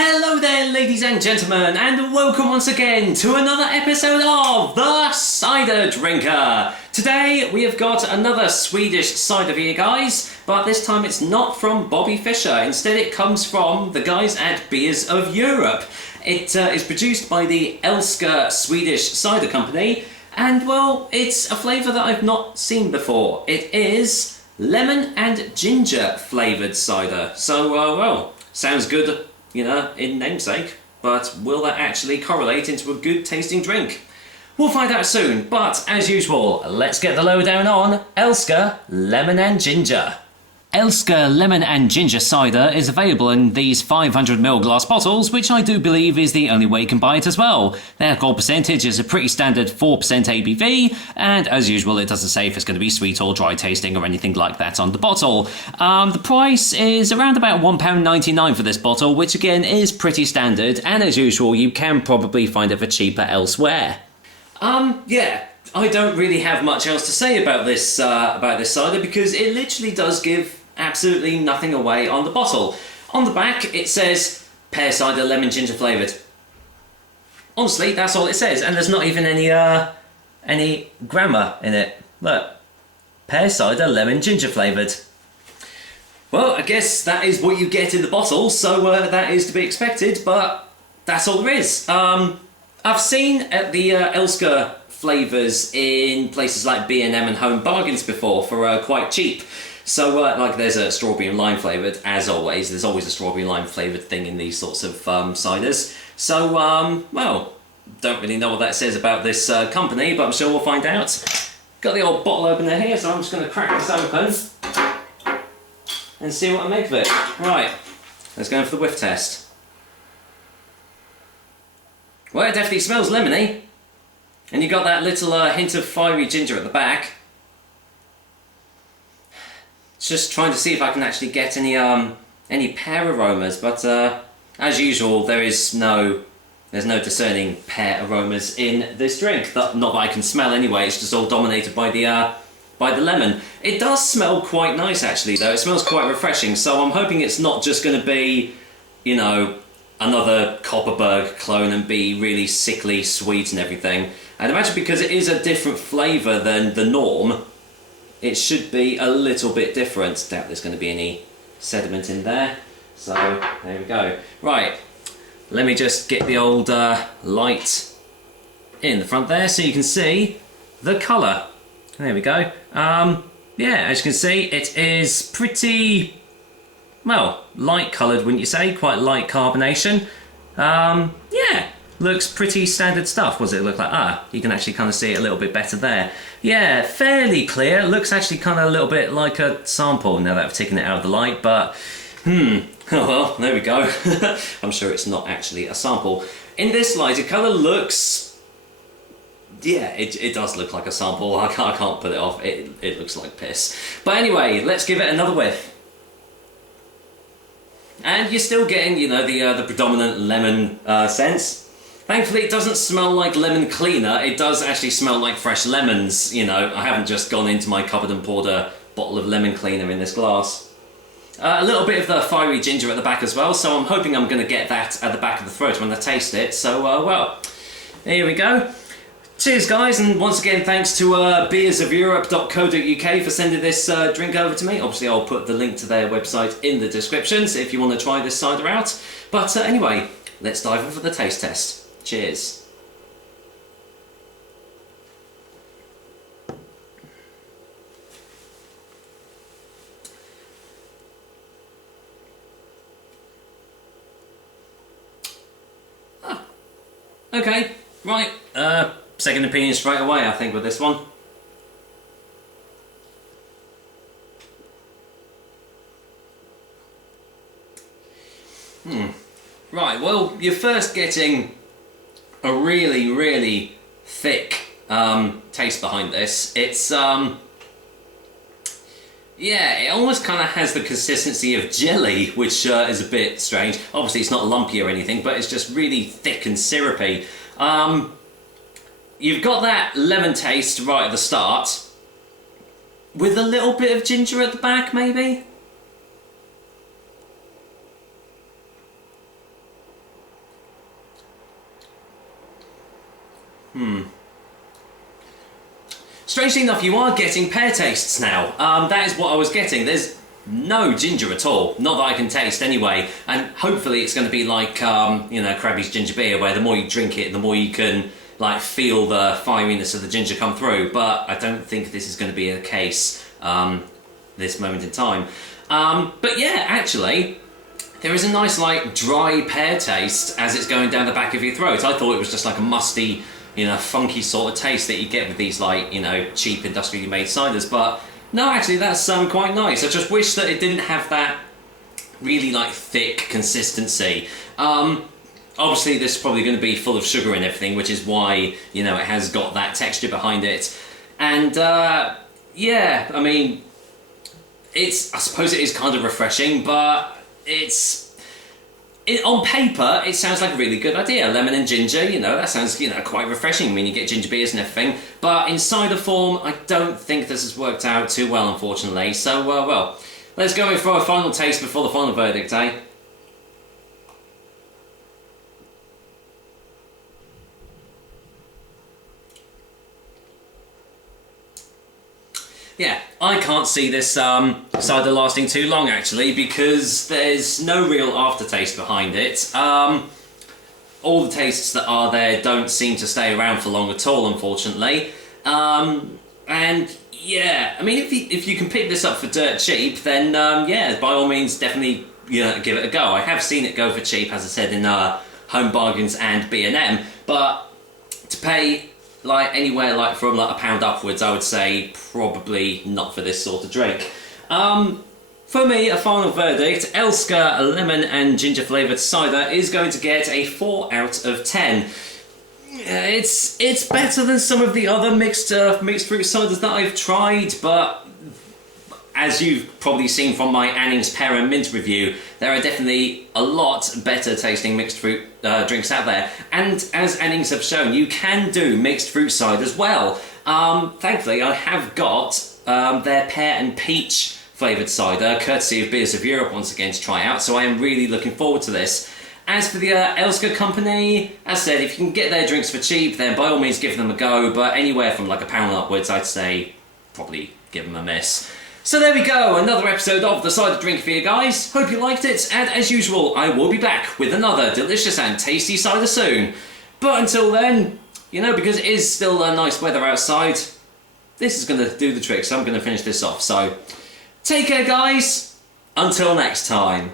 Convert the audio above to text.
Hello there, ladies and gentlemen, and welcome once again to another episode of The Cider Drinker. Today we have got another Swedish cider for you guys, but this time it's not from Bobby Fischer. Instead it comes from the guys at Beers of Europe. It is produced by the Alska Swedish cider company, and well, it's a flavour that I've not seen before. It is lemon and ginger flavoured cider. So, well, sounds good, you know, in namesake, but will that actually correlate into a good tasting drink? We'll find out soon, but as usual, let's get the lowdown on Alska Lemon and Ginger. Alska Lemon and Ginger Cider is available in these 500ml glass bottles, which I do believe is the only way you can buy it as well. Their alcohol percentage is a pretty standard 4% ABV, and as usual it doesn't say if it's going to be sweet or dry tasting or anything like that on the bottle. The price is around about £1.99 for this bottle, which again is pretty standard, and as usual you can probably find it for cheaper elsewhere. Yeah. I don't really have much else to say about this cider because it literally does give absolutely nothing away on the bottle. On the back it says pear cider lemon ginger flavoured. Honestly, that's all it says, and there's not even any grammar in it. Look, pear cider lemon ginger flavoured. Well, I guess that is what you get in the bottle, so that is to be expected, but that's all there is. I've seen at the Alska flavours in places like B&M and Home Bargains before for quite cheap. So like there's a strawberry and lime flavoured, as always. There's always a strawberry and lime flavoured thing in these sorts of ciders. So, well, don't really know what that says about this company, but I'm sure we'll find out. Got the old bottle opener here, so I'm just going to crack this open and see what I make of it. Right, let's go in for the whiff test. Well, it definitely smells lemony. And you got that little hint of fiery ginger at the back. Just trying to see if I can actually get any pear aromas, but as usual, there's no discerning pear aromas in this drink. Not that I can smell anyway. It's just all dominated by the lemon. It does smell quite nice actually, though. It smells quite refreshing. So I'm hoping it's not just going to be, you know, another Kopparberg clone and be really sickly sweet and everything. I'd imagine because it is a different flavour than the norm, it should be a little bit different. Doubt there's going to be any sediment in there. So, there we go. Right, let me just get the old light in the front there so you can see the colour. There we go. Yeah, as you can see, it is pretty, well, light coloured, wouldn't you say? Quite light carbonation. Yeah. Looks pretty standard stuff. What does it look like? You can actually kind of see it a little bit better there. Yeah, fairly clear. Looks actually kind of a little bit like a sample now that I've taken it out of the light, but oh well, there we go. I'm sure it's not actually a sample. In this light, it kind of looks, yeah, it does look like a sample. I can't put it off. It looks like piss. But anyway, let's give it another whiff. And you're still getting, you know, the predominant lemon sense. Thankfully, it doesn't smell like lemon cleaner. It does actually smell like fresh lemons. You know, I haven't just gone into my cupboard and poured a bottle of lemon cleaner in this glass. A little bit of the fiery ginger at the back as well, so I'm hoping I'm going to get that at the back of the throat when I taste it. So, well, here we go. Cheers, guys, and once again, thanks to beersofeurope.co.uk for sending this drink over to me. Obviously, I'll put the link to their website in the descriptions if you want to try this cider out. But anyway, let's dive in for the taste test. Cheers. Okay, right. Second opinion straight away, I think, with this one. Right, well, you're first getting a really, really thick taste behind this. It's, yeah, it almost kind of has the consistency of jelly, which is a bit strange. Obviously, it's not lumpy or anything, but it's just really thick and syrupy. You've got that lemon taste right at the start, with a little bit of ginger at the back, maybe? strangely enough, you are getting pear tastes now. That is what I was getting. There's no ginger at all, not that I can taste anyway. And hopefully it's going to be like, you know, Krabby's ginger beer, where the more you drink it, the more you can like feel the fieriness of the ginger come through. But I don't think this is going to be the case this moment in time. But yeah, actually, there is a nice like dry pear taste as it's going down the back of your throat. I thought it was just like a musty, you know, funky sort of taste that you get with these like, you know, cheap industrially made ciders. But no, actually that's quite nice. I just wish that it didn't have that really like thick consistency. Obviously this is probably going to be full of sugar and everything, which is why, you know, it has got that texture behind it. And yeah, I mean, I suppose it is kind of refreshing, but on paper, it sounds like a really good idea. Lemon and ginger, you know, that sounds, you know, quite refreshing. I mean, you get ginger beers and everything. But in cider form, I don't think this has worked out too well, unfortunately. So, well, let's go in for a final taste before the final verdict, eh? Yeah, I can't see this cider lasting too long, actually, because there's no real aftertaste behind it. All the tastes that are there don't seem to stay around for long at all, unfortunately. And yeah, I mean, if you can pick this up for dirt cheap, then yeah, by all means, definitely, you know, give it a go. I have seen it go for cheap, as I said, in Home Bargains and B&M, but to pay like anywhere like from like £1 upwards, I would say probably not for this sort of drink. For me, a final verdict, Alska lemon and ginger flavoured cider is going to get a 4 out of 10. It's better than some of the other mixed fruit ciders that I've tried, but as you've probably seen from my Anning's Pear and Mint review, there are definitely a lot better tasting mixed fruit drinks out there. And as Anning's have shown, you can do mixed fruit cider as well. Thankfully, I have got their pear and peach flavoured cider, courtesy of Beers of Europe once again to try out, so I am really looking forward to this. As for the Alska company, as I said, if you can get their drinks for cheap, then by all means give them a go, but anywhere from like £1 upwards, I'd say probably give them a miss. So there we go, another episode of The Cider Drink for you guys. Hope you liked it, and as usual, I will be back with another delicious and tasty cider soon. But until then, you know, because it is still nice weather outside, this is going to do the trick, so I'm going to finish this off. So, take care guys, until next time.